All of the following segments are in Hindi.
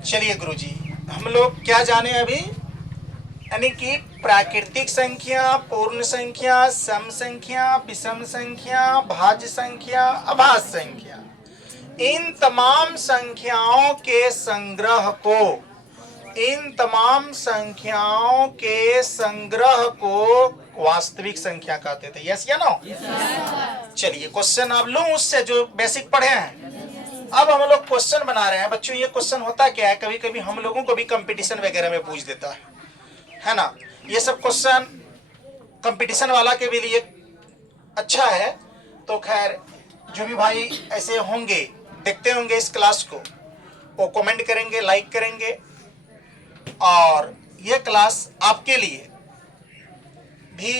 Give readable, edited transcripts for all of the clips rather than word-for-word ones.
चलिए गुरुजी, हम लोग क्या जाने अभी, यानी कि प्राकृतिक संख्या, पूर्ण संख्या, सम संख्या, विषम संख्या, भाज्य संख्या, अभाज्य संख्या, इन तमाम संख्याओं के संग्रह को, इन तमाम संख्याओं के संग्रह को वास्तविक संख्या कहते थे। यस या नो? चलिए क्वेश्चन आप लो उससे जो बेसिक पढ़े हैं। अब हम लोग क्वेश्चन बना रहे हैं बच्चों। ये क्वेश्चन होता क्या है, कभी कभी हम लोगों को भी कंपटीशन वगैरह में पूछ देता है ना। ये सब क्वेश्चन कंपटीशन वाला के भी लिए अच्छा है। तो खैर जो भी भाई ऐसे होंगे, देखते होंगे इस क्लास को, वो कमेंट करेंगे, लाइक करेंगे, और ये क्लास आपके लिए भी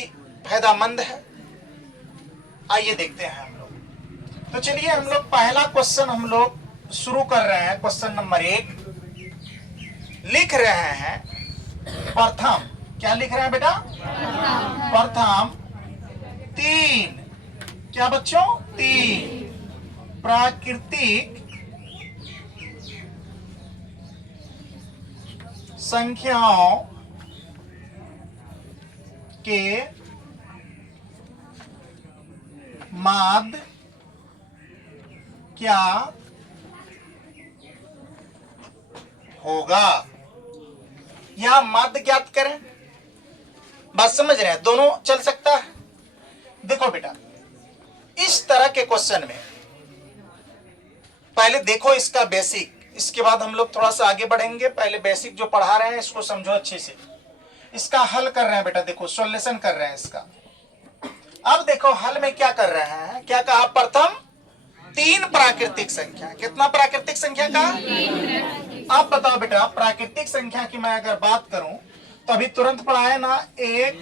फायदामंद है। आइए देखते हैं हम लोग। तो चलिए हम लोग पहला क्वेश्चन हम लोग शुरू कर रहे हैं। क्वेश्चन नंबर 1 लिख रहे हैं प्रथम, क्या लिख रहे हैं बेटा? प्रथम 3, क्या बच्चों? 3 प्राकृतिक संख्याओं के माध्य क्या होगा, या माध्य ज्ञात करें। बात समझ रहे हैं? दोनों चल सकता है। देखो बेटा, इस तरह के क्वेश्चन में पहले देखो इसका बेसिक, इसके बाद हम लोग थोड़ा सा आगे बढ़ेंगे। पहले बेसिक जो पढ़ा रहे हैं इसको समझो अच्छे से। इसका हल कर रहे हैं बेटा, देखो सॉल्यूशन कर रहे हैं इसका। अब देखो हल में क्या कर रहे हैं, क्या कहा? प्रथम 3 प्राकृतिक संख्या। कितना प्राकृतिक संख्या का? आप बताओ बेटा, प्राकृतिक संख्या की मैं अगर बात करूं तो अभी तुरंत पढ़ाए ना, 1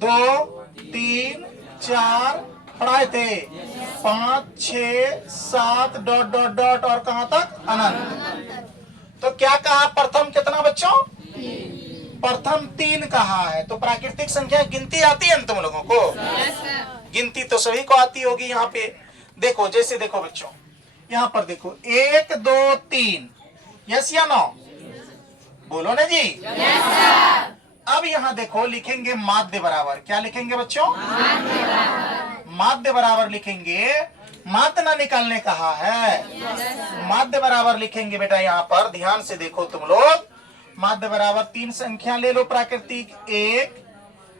2 3 4 पढ़ाए थे, 5 6 7 डॉट डॉट डॉट और कहां तक? अनंत। तो क्या कहा? प्रथम कितना बच्चों? प्रथम 3 कहा है। तो प्राकृतिक संख्या गिनती आती है ना तुम लोगों को? गिनती तो सभी को आती होगी। यहाँ पे देखो, जैसे देखो बच्चों, यहाँ पर देखो 1 2 3, यस या नो? बोलो ना जी। अब यहाँ देखो लिखेंगे माध्य बराबर। क्या लिखेंगे बच्चों? माध्य बराबर लिखेंगे। माध्य ना निकालने कहा है, माध्य बराबर लिखेंगे बेटा। यहाँ पर ध्यान से देखो तुम लोग, माध्य बराबर 3 संख्या ले लो प्राकृतिक, 1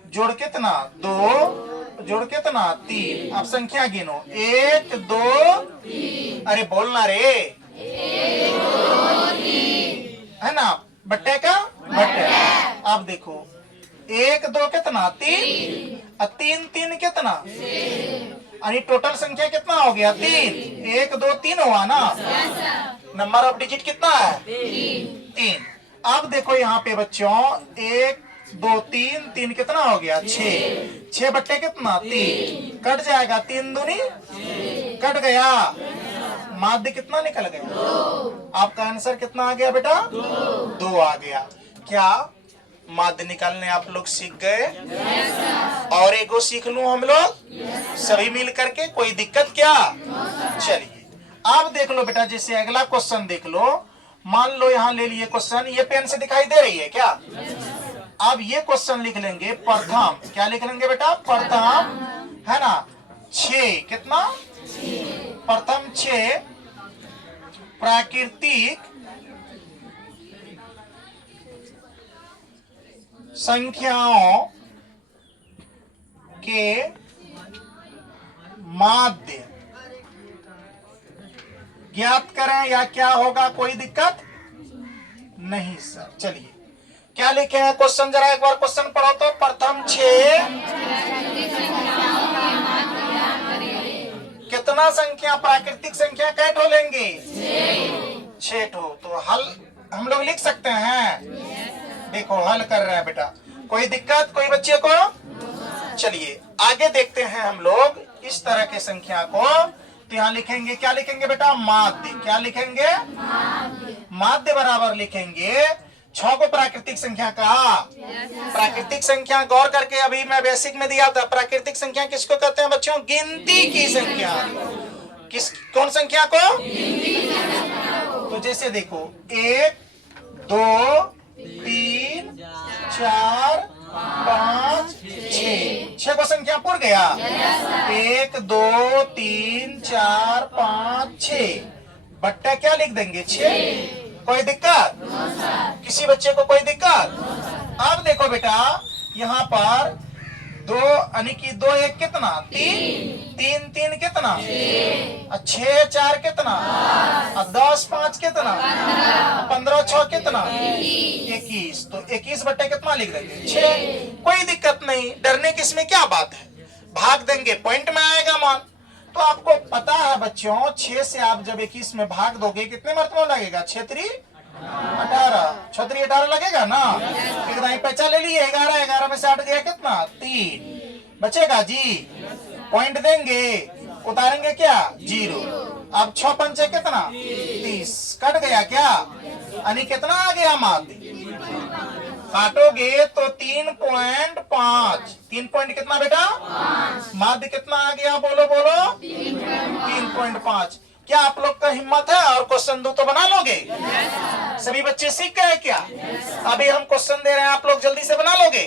जोड़ कितना? 2 जोड़ कितना? 3। अब संख्या गिनो, 1 2 3। अरे बोलना रे, 1 2 3 है ना? बट्टे का बट्टे। अब देखो 1 2 कितना? 3, और 3 3 कितना? यानी टोटल संख्या कितना हो गया? 3। 1 2 3 हुआ ना? नंबर ऑफ डिजिट कितना है? 3। अब देखो यहाँ पे बच्चों 1 2 3 3 कितना हो गया? 6। 6 बट्टे कितना? 3। कट जाएगा, 3 दूनी कट गया, माध्य कितना निकल गया? आपका आंसर कितना आ गया बेटा? 2 आ गया। क्या माध्य निकालने आप लोग सीख गए? और एगो सीख लूं हम लोग सभी मिल करके, कोई दिक्कत क्या? चलिए अब देख लो बेटा, जैसे अगला क्वेश्चन देख लो। मान लो यहाँ ले लिए क्वेश्चन, ये पेन से दिखाई दे रही है क्या? अब ये क्वेश्चन लिख लेंगे प्रथम, क्या लिख लेंगे बेटा? प्रथम है ना 6, कितना? प्रथम 6 प्राकृतिक संख्याओं के माध्य ज्ञात करें, या क्या होगा? कोई दिक्कत नहीं सर। चलिए क्या लिखे हैं क्वेश्चन, जरा एक बार क्वेश्चन पढ़ो तो। प्रथम 6 कितना संख्या प्राकृतिक संख्या कै ठो लेंगे? 6 ठो। तो हल हम लोग लिख सकते हैं। देखो हल कर रहे हैं बेटा, कोई दिक्कत कोई बच्चे को? चलिए आगे देखते हैं हम लोग इस तरह के संख्या को। तो यहाँ लिखेंगे, क्या लिखेंगे बेटा? माध्य। क्या लिखेंगे? माध्य बराबर लिखेंगे 6 को प्राकृतिक संख्या कहा। प्राकृतिक संख्या गौर करके अभी मैं बेसिक में दिया था, प्राकृतिक संख्या किसको कहते हैं बच्चों? गिनती की संख्या। किस कौन संख्या को? तो जैसे देखो 1 2 3 4 5 6 6 को संख्या पूर गया। 1 2 3 4 5 6 बट्टा क्या लिख देंगे 6। कोई दिक्कत? किसी बच्चे को कोई दिक्कत? अब देखो बेटा यहाँ पर 2 यानी कि 2 1 कितना 3 3 3 कितना 6 4 कितना 10 5 कितना 15 6 कितना 21। तो 21 बट्टे कितना लिख देंगे 6। कोई दिक्कत नहीं, डरने की इसमें क्या बात है, भाग देंगे पॉइंट में आएगा मान। तो आपको पता है बच्चों 6 से आप जब 21 में भाग दोगे कितने मरतबा लगेगा 6 3 18 6 3 18 लगेगा ना। कितना ही पैसा ले लिए 11 11 में से 8 गया कितना 3 बचेगा जी। पॉइंट देंगे उतारेंगे क्या 0। अब 6 पंचे कितना 30 कट गया क्या यानी कितना आ गया माध्य काटोगे तो 3.5 3 पॉइंट कितना बेटा माध्य कितना आ गया बोलो बोलो 3.5। क्या आप लोग का हिम्मत है और क्वेश्चन दो तो बना लोगे? सभी बच्चे सीख गए क्या? अभी हम क्वेश्चन दे रहे हैं आप लोग जल्दी से बना लोगे?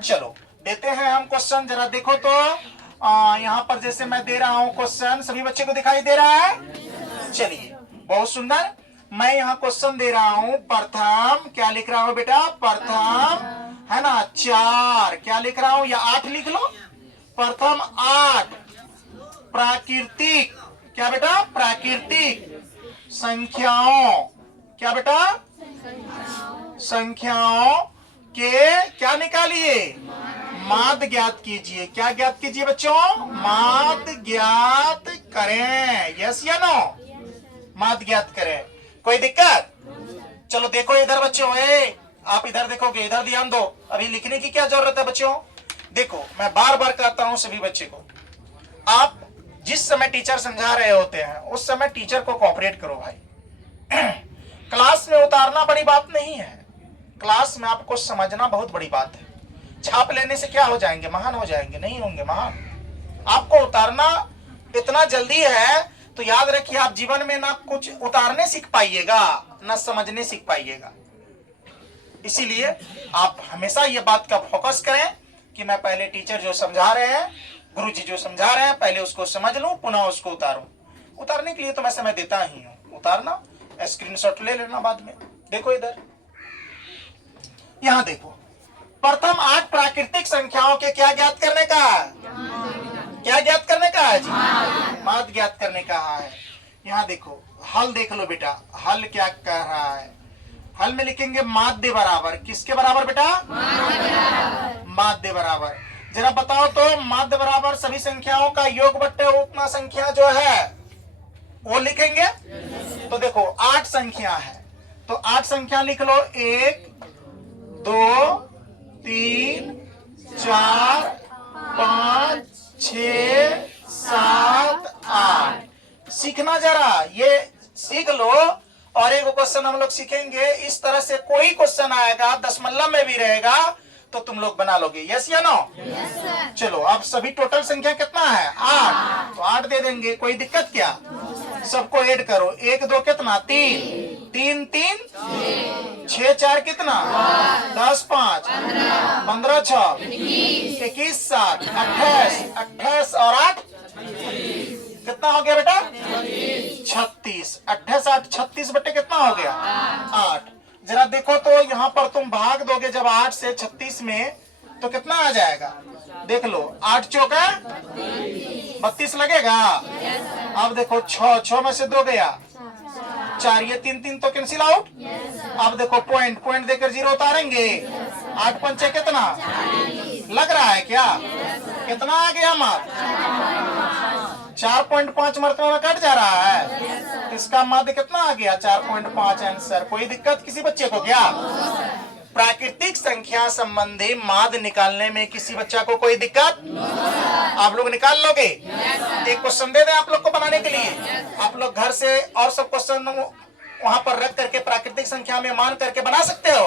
चलो देते हैं हम क्वेश्चन, जरा देखो तो यहाँ पर जैसे मैं दे रहा हूँ क्वेश्चन सभी बच्चे को दिखाई दे रहा है। चलिए बहुत सुंदर, मैं यहाँ क्वेश्चन दे रहा हूँ प्रथम क्या लिख रहा हूँ बेटा प्रथम है ना 4 क्या लिख रहा हूँ या 8 लिख लो। प्रथम 8 प्राकृतिक क्या बेटा प्राकृतिक संख्याओं क्या बेटा संख्याओं के क्या निकालिए माध्य ज्ञात कीजिए। क्या ज्ञात कीजिए बच्चों माध्य ज्ञात करें। यस या नो माध्य ज्ञात करें। कोई दिक्कत? चलो देखो इधर बच्चों आप इधर देखोगे इधर ध्यान दो। अभी लिखने की क्या जरूरत है बच्चों? देखो मैं बार बार कहता हूं सभी बच्चे को, आप जिस समय टीचर समझा रहे होते हैं उस समय टीचर को कोऑपरेट करो भाई। क्लास में उतारना बड़ी बात नहीं है, क्लास में आपको समझना बहुत बड़ी बात है। छाप लेने से क्या हो जाएंगे महान हो जाएंगे? नहीं होंगे महान। आपको उतारना इतना जल्दी है तो याद रखिए आप जीवन में ना कुछ उतारने सीख पाइएगा ना समझने सीख पाइएगा। इसीलिए आप हमेशा ये बात का फोकस करें कि मैं पहले टीचर जो समझा रहे हैं गुरुजी जो समझा रहे हैं पहले उसको समझ लूं पुनः उसको उतारूं। उतारने के लिए तो मैं समय देता ही हूं, उतारना स्क्रीनशॉट ले लेना बाद में। देखो इधर यहां देखो प्रथम 8 प्राकृतिक संख्याओं के क्या ज्ञात करने का है? क्या ज्ञात करने का है जी? माध्य ज्ञात करने का है। यहाँ देखो हल देख लो बेटा, हल क्या कह रहा है? हल में लिखेंगे माध्य बराबर किसके बराबर बेटा? माध्य बराबर। जरा बताओ तो माध्य बराबर सभी संख्याओं का योग बट्टे उतना संख्या जो है वो लिखेंगे। तो देखो 8 संख्या है तो 8 संख्या लिख लो 1 2 3 4 5 6 7 8। सीखना जरा ये सीख लो। और एक क्वेश्चन हम लोग सीखेंगे इस तरह से कोई क्वेश्चन आएगा दशमलव में भी रहेगा तो तुम लोग बना लोगे। यस या नो? चलो अब सभी टोटल संख्या कितना है 8 तो 8 दे देंगे। कोई दिक्कत क्या? सबको ऐड करो 1 2 कितना 3 3 3 6 4 कितना 10 5 15 6 21 7 28 28 और 8 कितना हो गया बेटा 36। 28 8 36 बटे कितना हो गया 8। जरा देखो तो यहाँ पर तुम भाग दोगे जब 8 से 36 में तो कितना आ जाएगा? देख लो 8 चौका 32 लगेगा। अब देखो 6 में से 2 गया 4 ये 3 3 तो कैंसिल आउट। अब देखो पॉइंट पॉइंट देकर 0 उतारेंगे 8 पंचे कितना लग रहा है क्या? कितना आ गया मार्क 4.5 मरतबा में कट जा रहा है। इसका माध्य कितना आ गया 4.5 आंसर। कोई दिक्कत किसी बच्चे को क्या? प्राकृतिक संख्या संबंधी माध्य निकालने में किसी बच्चा को कोई दिक्कत? आप लोग निकाल लोगे? एक क्वेश्चन दे दें आप लोग को बनाने के लिए। आप लोग घर से और सब क्वेश्चन वहां पर रख करके प्राकृतिक संख्या में मान करके बना सकते हो।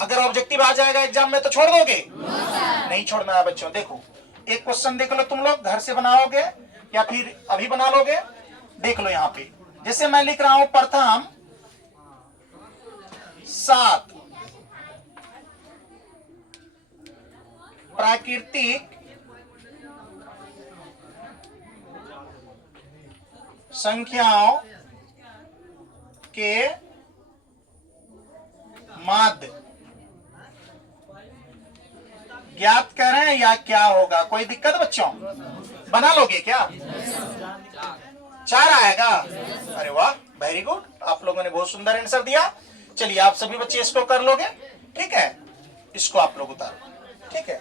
अगर ऑब्जेक्टिव आ जाएगा एग्जाम में तो छोड़ दोगे? नहीं छोड़ना है बच्चों। देखो एक क्वेश्चन देख लो, तुम लोग घर से बनाओगे या फिर अभी बना लोगे? देख लो यहाँ पे जैसे मैं लिख रहा हूं प्रथम प्राकृतिक संख्याओं के माध्य ज्ञात करें या क्या होगा। कोई दिक्कत बच्चों? बना लोगे क्या? 4 आएगा? अरे वाह, वेरी गुड, आप लोगों ने बहुत सुंदर आंसर दिया। चलिए आप सभी बच्चे इसको कर लोगे, ठीक है? इसको आप लोग उतारो, ठीक है?